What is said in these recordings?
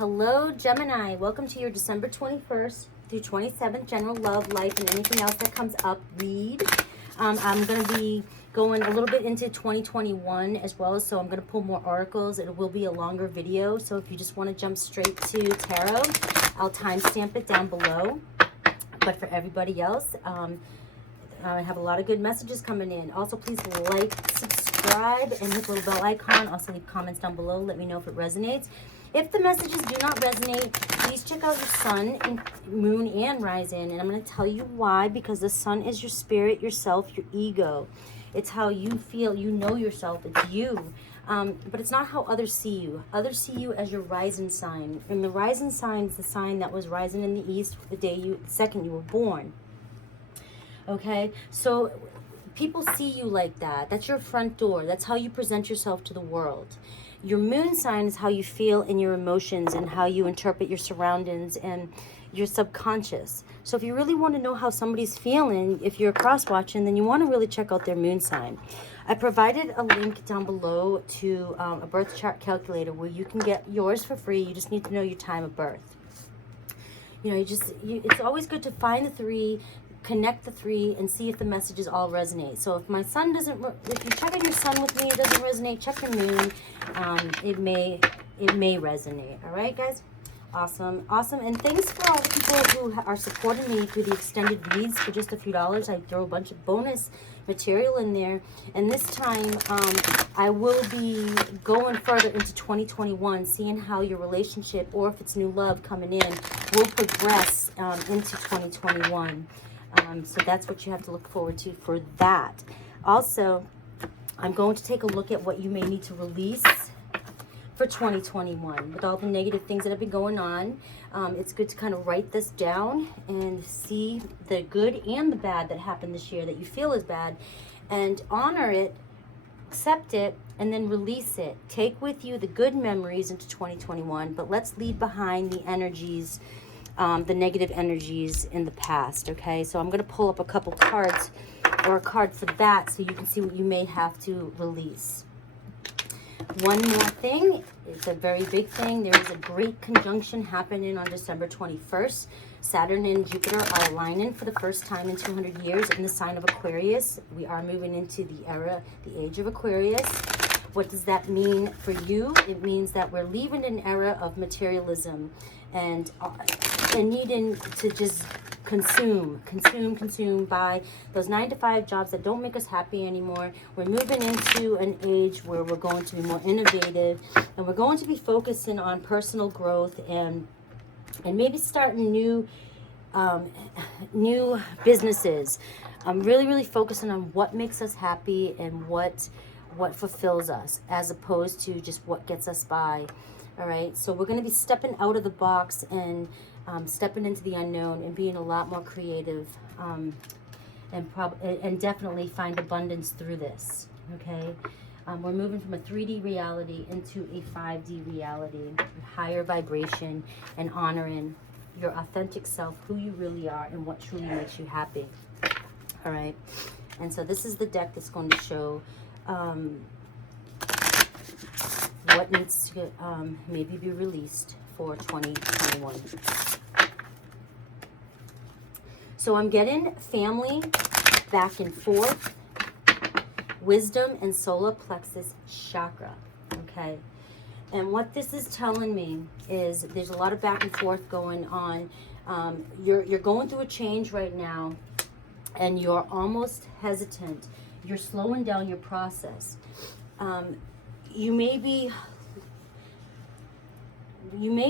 Hello, Gemini. Welcome to your December 21st through 27th general love, life, and anything else that comes up read. I'm going to be going a little bit into 2021 as well, so I'm going to pull more oracles. It will be a longer video, so if you just want to jump straight to tarot, I'll timestamp it down below. But for everybody else, I have a lot of good messages coming in. Also, please like, subscribe, and hit the little bell icon. Also, leave comments down below. Let me know if it resonates. If the messages do not resonate, please check out your sun, and moon, and rising. And I'm going to tell you why. Because the sun is your spirit, yourself, your ego. It's how you feel. You know yourself. It's you. But it's not how others see you. Others see you as your rising sign. And the rising sign is the sign that was rising in the east the second you were born. Okay? So people see you like that. That's your front door. That's how you present yourself to the world. Your moon sign is how you feel in your emotions and how you interpret your surroundings and your subconscious. So if you really want to know how somebody's feeling, if you're cross-watching, then you want to really check out their moon sign. I provided a link down below to a birth chart calculator where you can get yours for free. You just need to know your time of birth. You know, it's always good to find the three, connect the three, and see if the messages all resonate. So if my sun doesn't, if you check in your sun with me, it doesn't resonate, check your moon. It may resonate. All right, guys. Awesome. And thanks for all the people who are supporting me through the extended reads for just a few dollars. I throw a bunch of bonus material in there, and this time I will be going further into 2021, seeing how your relationship, or if it's new love coming in, will progress into 2021. So that's what you have to look forward to for that. Also, I'm going to take a look at what you may need to release for 2021 with all the negative things that have been going on. It's good to kind of write this down and see the good and the bad that happened this year that you feel is bad, and honor it, accept it, and then release it. Take with you the good memories into 2021, but let's leave behind the energies, the negative energies in the past. Okay, so I'm going to pull up a couple cards, or a card for that, so you can see what you may have to release. One more thing, it's a very big thing. There is a great conjunction happening on December 21st. Saturn and Jupiter are aligning for the first time in 200 years in the sign of Aquarius. We are moving into the age of Aquarius. What does that mean for you? It means that we're leaving an era of materialism and needing to just consume by those 9-to-5 jobs that don't make us happy anymore. We're moving into an age where we're going to be more innovative, and we're going to be focusing on personal growth and maybe starting new businesses. I'm really focusing on what makes us happy and what fulfills us, as opposed to just what gets us by. All right, so we're going to be stepping out of the box and stepping into the unknown and being a lot more creative, and definitely find abundance through this. Okay, we're moving from a 3D reality into a 5D reality, higher vibration, and honoring your authentic self, who you really are, and what truly makes you happy. All right, and so this is the deck that's going to show what needs to maybe be released for 2021. So I'm getting family, back and forth, wisdom, and solar plexus chakra. Okay, and what this is telling me is there's a lot of back and forth going on. You're going through a change right now, and you're almost hesitant. You're slowing down your process. You may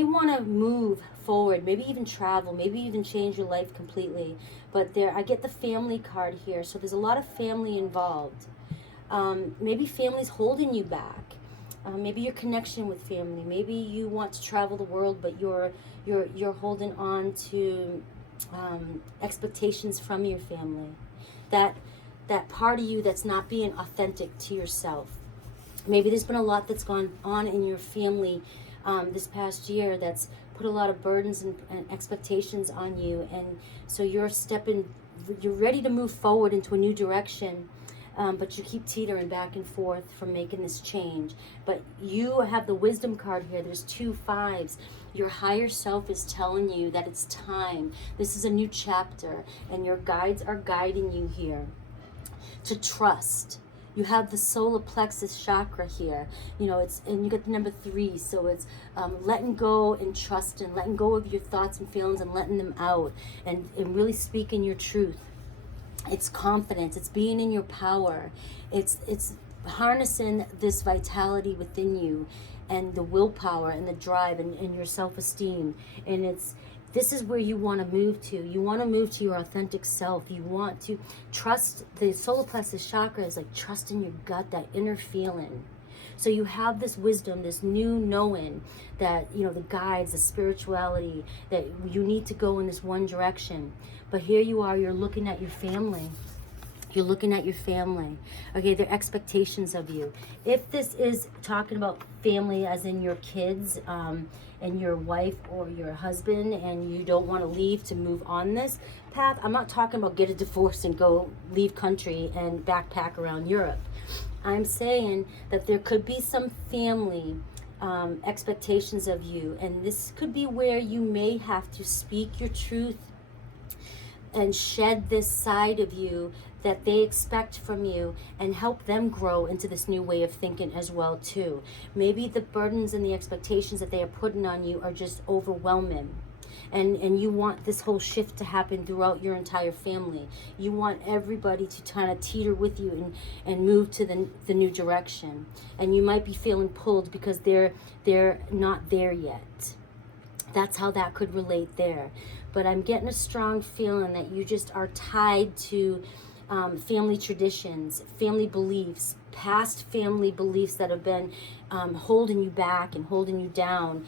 want to move forward, maybe even travel, maybe even change your life completely. But I get the family card here, so there's a lot of family involved. Maybe family's holding you back. Maybe your connection with family. Maybe you want to travel the world, but you're holding on to expectations from your family. That part of you that's not being authentic to yourself. Maybe there's been a lot that's gone on in your family this past year that's put a lot of burdens and expectations on you, and so you're ready to move forward into a new direction, but you keep teetering back and forth from making this change. But you have the wisdom card here. There's 2 5s. Your higher self is telling you that it's time. This is a new chapter, and your guides are guiding you here to trust. You have the solar plexus chakra here, you know, and you get the number 3, so it's letting go and trusting, letting go of your thoughts and feelings and letting them out, and really speaking your truth. It's confidence, it's being in your power, it's harnessing this vitality within you, and the willpower and the drive and your self-esteem. And this is where you want to move to. You want to move to your authentic self. You want to trust. The solar plexus chakra is like trusting your gut, that inner feeling. So you have this wisdom, this new knowing that, you know, the guides, the spirituality, that you need to go in this one direction. But here you are, you're looking at your family. You're looking at your family. Okay, their expectations of you. If this is talking about family as in your kids, and your wife or your husband, and you don't want to leave to move on this path, I'm not talking about get a divorce and go leave country and backpack around Europe. I'm saying that there could be some family expectations of you, and this could be where you may have to speak your truth and shed this side of you that they expect from you, and help them grow into this new way of thinking as well too. Maybe the burdens and the expectations that they are putting on you are just overwhelming, and you want this whole shift to happen throughout your entire family. You want everybody to kind of teeter with you and move to the new direction, and you might be feeling pulled because they're not there yet. That's how that could relate there. But I'm getting a strong feeling that you just are tied to family traditions, family beliefs, past family beliefs that have been holding you back and holding you down.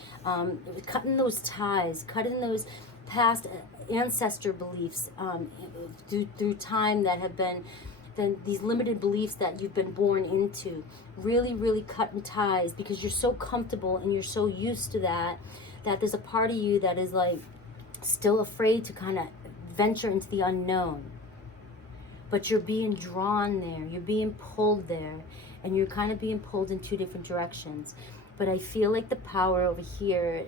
Cutting those ties, cutting those past ancestor beliefs through time that have been these limited beliefs that you've been born into. Really, really cutting ties because you're so comfortable and you're so used to that there's a part of you that is like still afraid to kind of venture into the unknown. But you're being drawn there, you're being pulled there, and you're kind of being pulled in 2 different directions. But I feel like the power over here,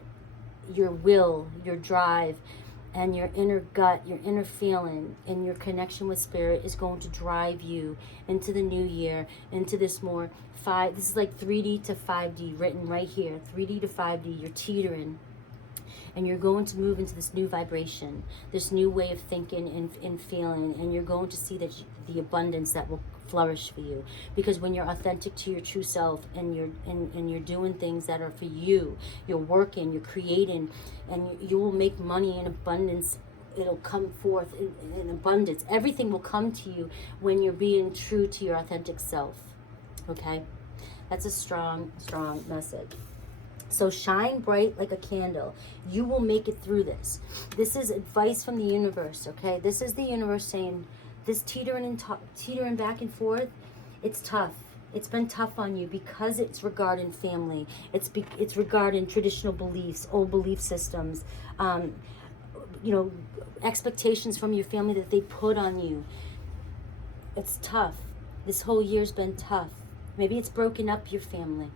your will, your drive, and your inner gut, your inner feeling, and your connection with spirit is going to drive you into the new year, into this more this is like 3D to 5D written right here, 3D to 5D, you're teetering. And you're going to move into this new vibration, this new way of thinking and feeling, and you're going to see the abundance that will flourish for you. Because when you're authentic to your true self, and you're doing things that are for you, you're working, you're creating, and you will make money in abundance. It'll come forth in abundance. Everything will come to you when you're being true to your authentic self. Okay, that's a strong, strong message. So shine bright like a candle. You will make it through this. This is advice from the universe, okay? This is the universe saying, this teetering back and forth, it's tough. It's been tough on you because it's regarding family. It's regarding traditional beliefs, old belief systems, you know, expectations from your family that they put on you. It's tough. This whole year's been tough. Maybe it's broken up your family.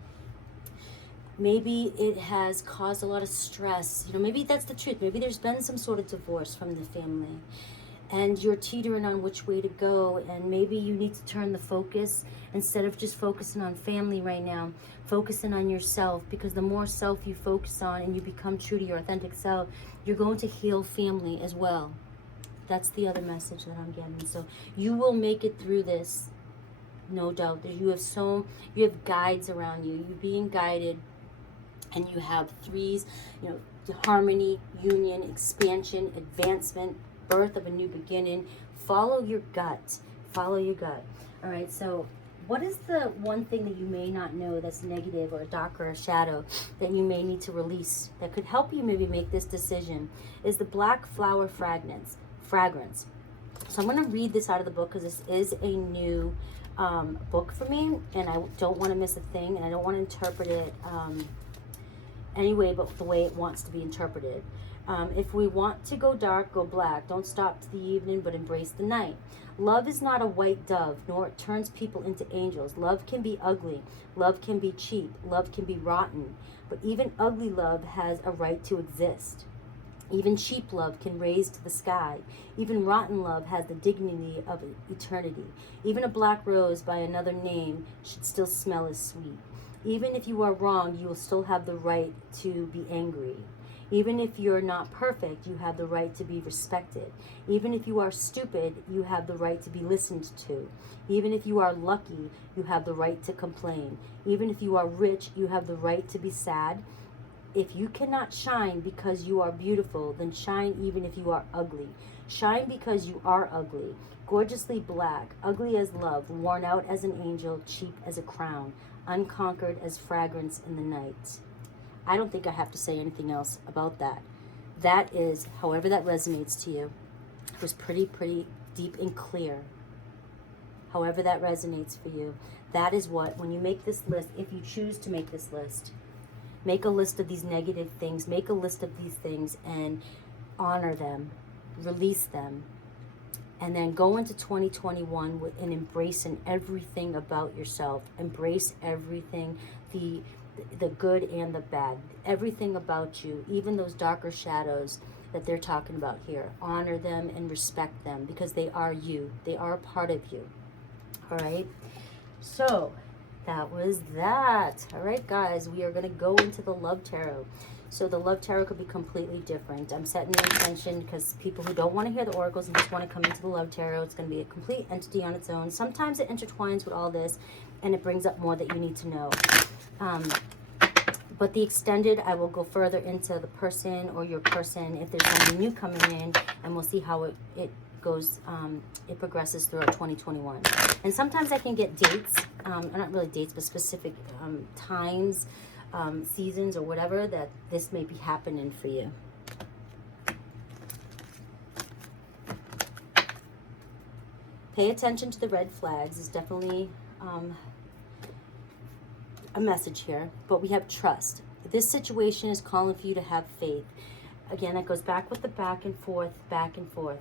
Maybe it has caused a lot of stress. You know, maybe that's the truth. Maybe there's been some sort of divorce from the family, and you're teetering on which way to go. And maybe you need to turn the focus, instead of just focusing on family right now, focusing on yourself, because the more self you focus on and you become true to your authentic self, you're going to heal family as well. That's the other message that I'm getting. So you will make it through this, no doubt. You have guides around you. You're being guided. And you have 3s, you know, harmony, union, expansion, advancement, birth of a new beginning. Follow your gut. Follow your gut. All right, so what is the one thing that you may not know that's negative or dark or a shadow that you may need to release that could help you maybe make this decision? Is the black flower fragrance. So I'm going to read this out of the book because this is a new book for me, and I don't want to miss a thing, and I don't want to interpret it any way but the way it wants to be interpreted. If we want to go dark, go black. Don't stop to the evening, but embrace the night. Love is not a white dove, nor it turns people into angels. Love can be ugly. Love can be cheap. Love can be rotten. But even ugly love has a right to exist. Even cheap love can raise to the sky. Even rotten love has the dignity of eternity. Even a black rose by another name should still smell as sweet. Even if you are wrong, you will still have the right to be angry. Even if you're not perfect, you have the right to be respected. Even if you are stupid, you have the right to be listened to. Even if you are lucky, you have the right to complain. Even if you are rich, you have the right to be sad. If you cannot shine because you are beautiful, then shine even if you are ugly. Shine because you are ugly, gorgeously black, ugly as love, worn out as an angel, cheap as a crown, unconquered as fragrance in the night. I don't think I have to say anything else about that. That is, however that resonates to you, it was pretty deep and clear. However that resonates for you, that is what, when you make this list, if you choose to make this list, make a list of these negative things, make a list of these things and honor them, release them, and then go into 2021 with and embracing everything about yourself. Embrace everything, the good and the bad, everything about you, even those darker shadows that they're talking about here. Honor them and respect them because they are you. They are a part of you. All right. So that was that. All right, guys, we are going to go into the love tarot. So the love tarot could be completely different. I'm setting the intention because people who don't want to hear the oracles and just want to come into the love tarot, it's going to be a complete entity on its own. Sometimes it intertwines with all this and it brings up more that you need to know. But the extended, I will go further into the person or your person if there's something new coming in, and we'll see how it goes, it progresses throughout 2021. And sometimes I can get dates, not really dates, but specific times, seasons or whatever that this may be happening for you. Pay attention to the red flags is definitely a message here, but we have trust. This situation is calling for you to have faith. Again, it goes back with the back and forth, back and forth.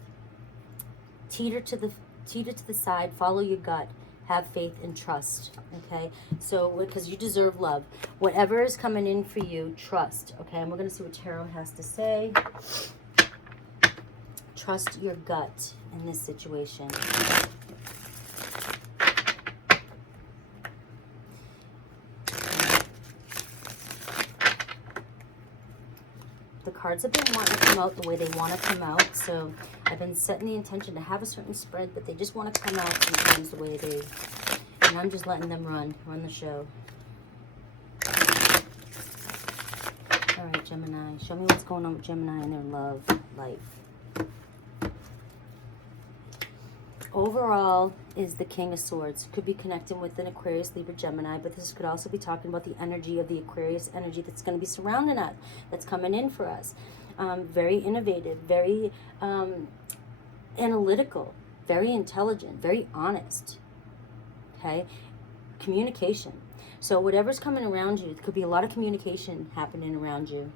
Teeter to the side, follow your gut, have faith and trust. Okay, so because you deserve love, whatever is coming in for you, trust. Okay, and we're going to see what tarot has to say. Trust your gut in this situation. The cards have been wanting to come out the way they want to come out, so I've been setting the intention to have a certain spread, but they just want to come out sometimes the way it is, and I'm just letting them run the show. All right, Gemini, show me what's going on with Gemini in their love life. Overall is the King of Swords. Could be connecting with an Aquarius, Libra, Gemini, but this could also be talking about the energy of the Aquarius energy that's going to be surrounding us, that's coming in for us. Very innovative, very analytical, very intelligent, very honest. Okay? Communication. So whatever's coming around you, it could be a lot of communication happening around you.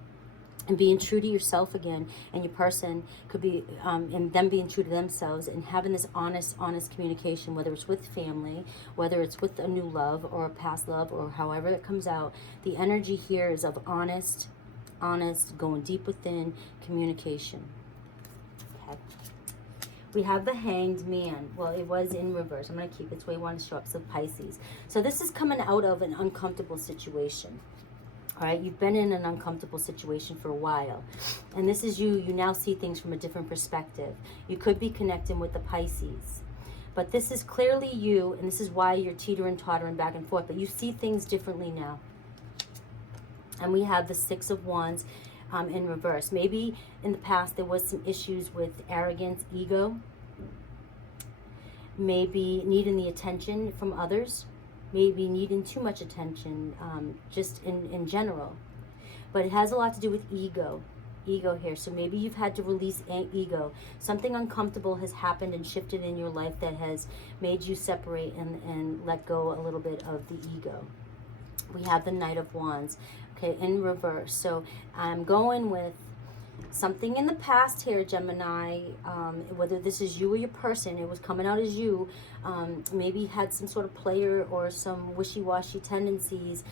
And being true to yourself again, and your person could be, and them being true to themselves, and having this honest communication, whether it's with family, whether it's with a new love or a past love, or however it comes out. The energy here is of honest, going deep within communication. Okay. We have the Hanged Man. Well, it was in reverse. I'm going to keep it. It's why I want to show up. So Pisces. So this is coming out of an uncomfortable situation. All right, you've been in an uncomfortable situation for a while, and this is you now see things from a different perspective. You could be connecting with the Pisces, but this is clearly you, and this is why you're teetering, tottering back and forth, but you see things differently now. And we have the Six of Wands in reverse. Maybe in the past there was some issues with arrogance, ego, maybe needing the attention from others, maybe needing too much attention, just in general. But it has a lot to do with ego here. So maybe you've had to release ego. Something uncomfortable has happened and shifted in your life that has made you separate and let go a little bit of the ego. We have the Knight of Wands, okay, in reverse. So I'm going with something in the past here, Gemini, whether this is you or your person, it was coming out as you, maybe had some sort of player or some wishy-washy tendencies,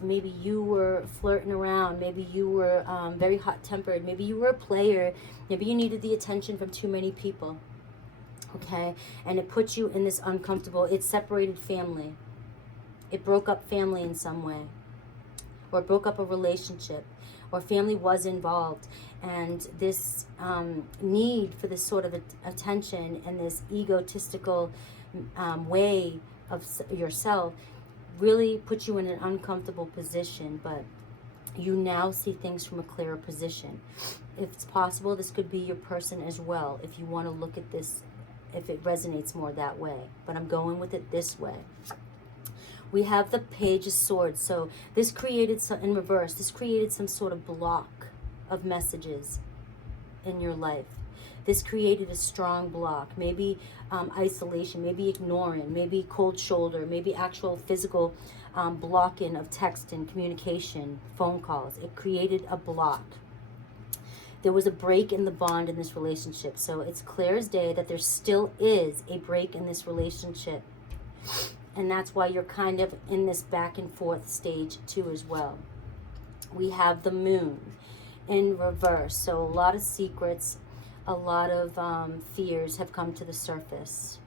maybe you were flirting around, maybe you were very hot-tempered, maybe you were a player, maybe you needed the attention from too many people, okay, and it put you in this uncomfortable, it separated family, it broke up family in some way, or broke up a relationship, or family was involved, and this need for this sort of attention and this egotistical way of yourself really put you in an uncomfortable position, but you now see things from a clearer position. If it's possible, this could be your person as well, if you want to look at this, if it resonates more that way, but I'm going with it this way. We have the Page of Swords. So this created some, in reverse, this created some sort of block of messages in your life. This created a strong block, maybe isolation, maybe ignoring, maybe cold shoulder, maybe actual physical blocking of text and communication, phone calls. It created a block. There was a break in the bond in this relationship. So it's clear as day that there still is a break in this relationship. And that's why you're kind of in this back and forth stage too as well. We have the Moon in reverse. So a lot of secrets, a lot of fears have come to the surface.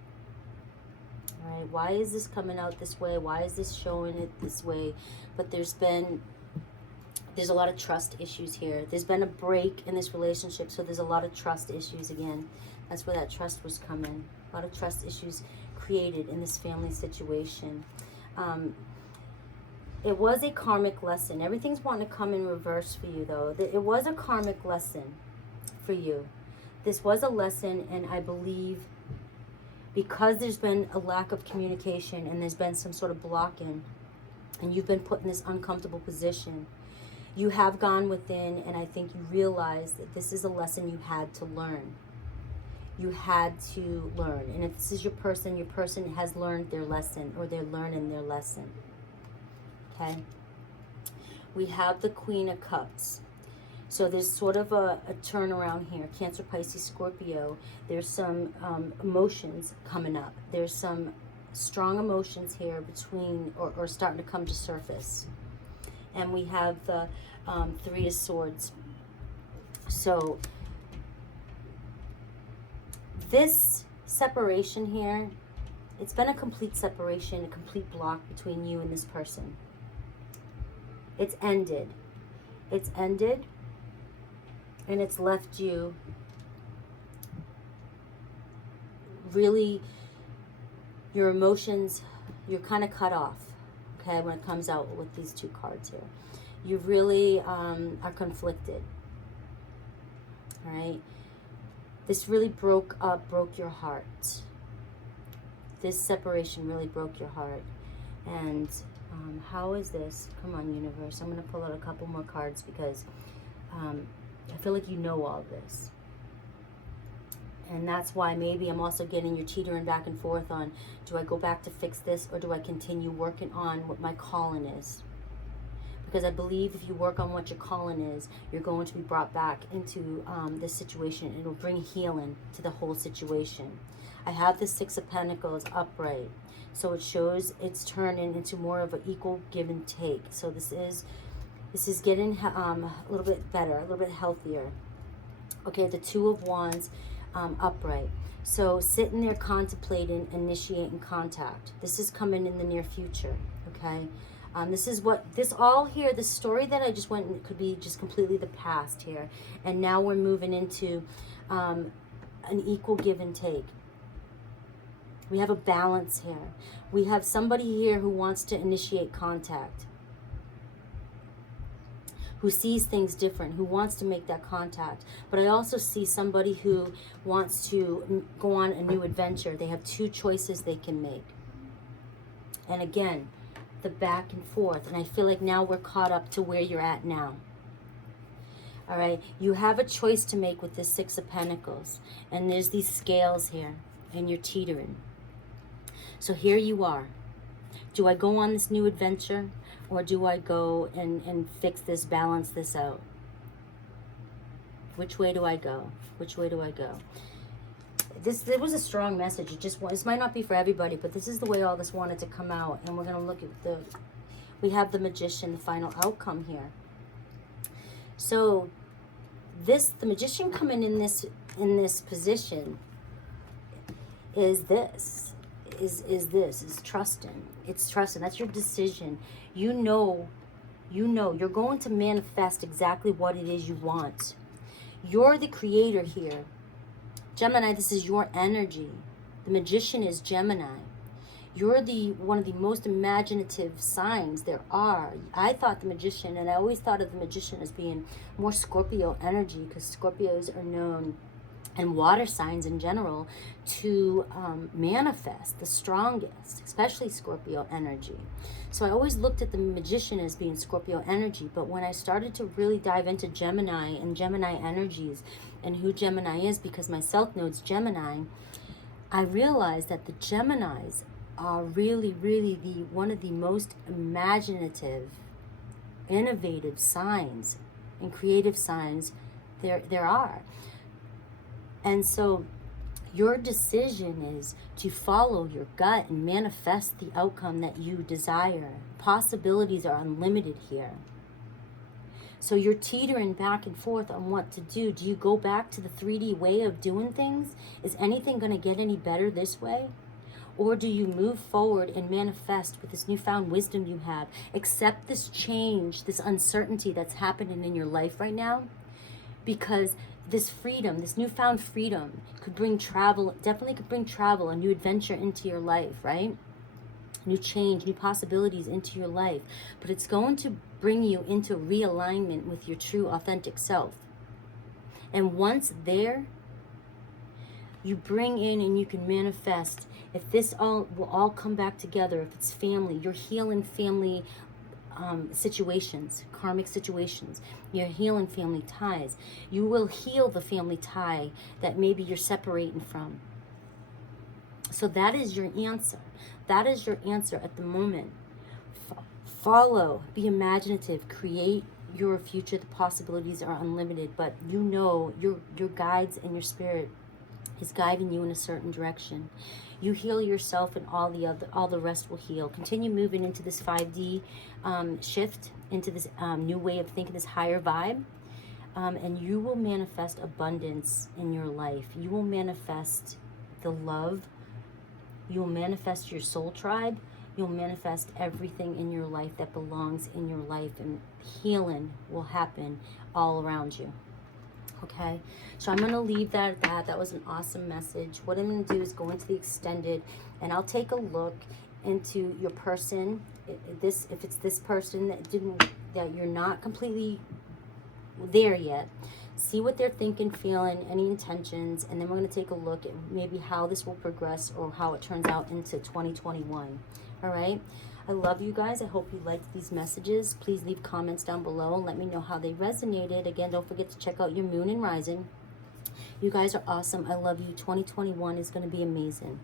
All right, why is this coming out this way? Why is this showing it this way? But there's a lot of trust issues here. There's been a break in this relationship, so there's a lot of trust issues again. That's where that trust was coming. A lot of trust issues created in this family situation. It was a karmic lesson. Everything's wanting to come in reverse for you, though. It was a karmic lesson for you. This was a lesson, and I believe because there's been a lack of communication and there's been some sort of blocking, and you've been put in this uncomfortable position, you have gone within, and I think you realize that this is a lesson you had to learn. You had to learn. And if this is your person has learned their lesson, or they're learning their lesson. Okay? We have the Queen of Cups. So there's sort of a turnaround here. Cancer, Pisces, Scorpio. There's some emotions coming up. There's some strong emotions here between, or starting to come to surface. And we have the Three of Swords. So this separation here, it's been a complete separation, a complete block between you and this person. It's ended. It's ended, and it's left you really, your emotions, you're kind of cut off, okay, when it comes out with these two cards here. You really are conflicted, all right? This really broke your heart. This separation really broke your heart. And how is this? Come on, universe. I'm going to pull out a couple more cards because I feel like you know all this. And that's why maybe I'm also getting you're teetering back and forth on, do I go back to fix this, or do I continue working on what my calling is? Because I believe if you work on what your calling is, you're going to be brought back into this situation. It'll bring healing to the whole situation. I have the Six of Pentacles upright. So it shows it's turning into more of an equal give and take. So this is getting a little bit better, a little bit healthier. Okay, the Two of Wands upright. So sitting there contemplating, initiating contact. This is coming in the near future, okay? This is what, this all here, the story that I just went, could be just completely the past here. And now we're moving into an equal give and take. We have a balance here. We have somebody here who wants to initiate contact, who sees things different, who wants to make that contact. But I also see somebody who wants to go on a new adventure. They have two choices they can make. And again, the back and forth. And I feel like now we're caught up to where you're at now. All right, you have a choice to make with this Six of Pentacles. And there's these scales here, and you're teetering. So here you are. Do I go on this new adventure? Or do I go and fix this, balance this out? Which way do I go? Which way do I go? There was a strong message. This might not be for everybody, but this is the way all this wanted to come out. And we're going to look at we have the Magician, the final outcome here. So the Magician coming in this position is trusting. It's trusting. That's your decision. You know you're going to manifest exactly what it is you want. You're the creator here. Gemini, this is your energy. The Magician is Gemini. You're one of the most imaginative signs there are. I thought the Magician, and I always thought of the Magician as being more Scorpio energy, because Scorpios are known, and water signs in general, to manifest the strongest, especially Scorpio energy. So I always looked at the Magician as being Scorpio energy, but when I started to really dive into Gemini and Gemini energies and who Gemini is, because my South Node's Gemini, I realized that the Geminis are really, really one of the most imaginative, innovative signs and creative signs there are. And so your decision is to follow your gut and manifest the outcome that you desire. Possibilities are unlimited here. So you're teetering back and forth on what to do. Do you go back to the 3D way of doing things? Is anything going to get any better this way? Or do you move forward and manifest with this newfound wisdom you have? Accept this change, this uncertainty that's happening in your life right now, because this freedom, this newfound freedom could bring travel, definitely could bring travel, a new adventure into your life, right? New change, new possibilities into your life. But it's going to bring you into realignment with your true authentic self. And once there, you bring in and you can manifest. If this all will all come back together, if it's family, you're healing family situations, karmic situations, you're healing family ties. You will heal the family tie that maybe you're separating from. So that is your answer. That is your answer at the moment. Follow, be imaginative, create your future. The possibilities are unlimited, but you know your guides and your spirit is guiding you in a certain direction. You heal yourself, and all the rest will heal. Continue moving into this 5D shift, into this new way of thinking, this higher vibe, and you will manifest abundance in your life. You will manifest the love. You will manifest your soul tribe. You'll manifest everything in your life that belongs in your life, and healing will happen all around you. Okay, so I'm going to leave that at that. That was an awesome message. What I'm going to do is go into the extended, and I'll take a look into your person. If it's this person that you're not completely there yet, see what they're thinking, feeling, any intentions, and then we're going to take a look at maybe how this will progress or how it turns out into 2021. All right. I love you guys. I hope you liked these messages. Please leave comments down below and let me know how they resonated. Again, don't forget to check out your moon and rising. You guys are awesome. I love you. 2021 is going to be amazing.